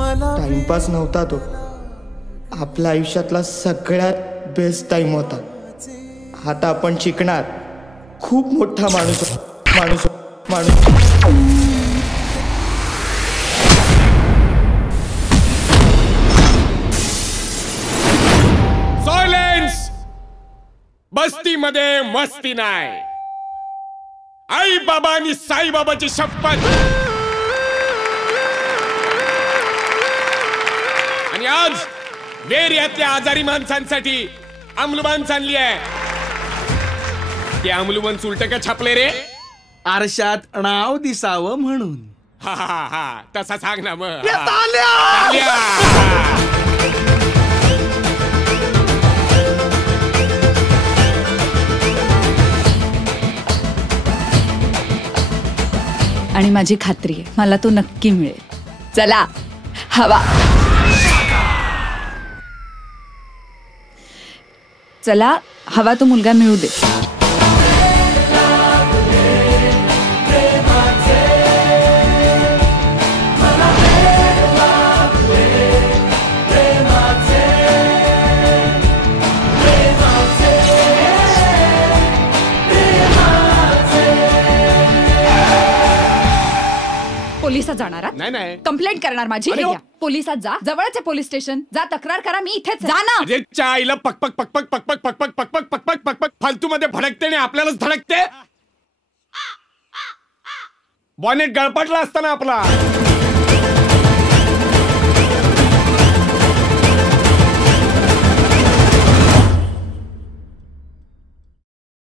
Timepass नव्हता तो, आपल्या आयुष्यातला सगळ्यात बेस्ट टाइम होता. आता आपण शिकणार, खूप मोठा माणूस माणूस माणूस. सायलेन्स. बस्तीमध्ये मस्ती नाही. आई बाबा आणि साई बाबाची शपथ. आणि आज वेर्यातल्या आजारी माणसांसाठी अमलुबान आणली आहे. ते अमलुबान उलट का छापले रे? आरशात नाव दिसावं म्हणून. हा हा हा, तसा सांग ना मग. आणि माझी खात्री आहे मला तो नक्की मिळेल. चला हवा. चला हवा तो मुलगा मिळू दे. पोलिसात जाणार? नाही नाही, कंप्लेंट करणार माझी. पोलिसात जा, जवळचे पोलीस स्टेशन जा, तक्रार करा. मी इथेच. जा ना. अरे चायला पकपक पकपक पकपक पकपक पकपक पकपक पकपक फालतू मध्ये भडकते आणि आपल्यालाच धडकते. बॉनेट गळपटला असताना आपला.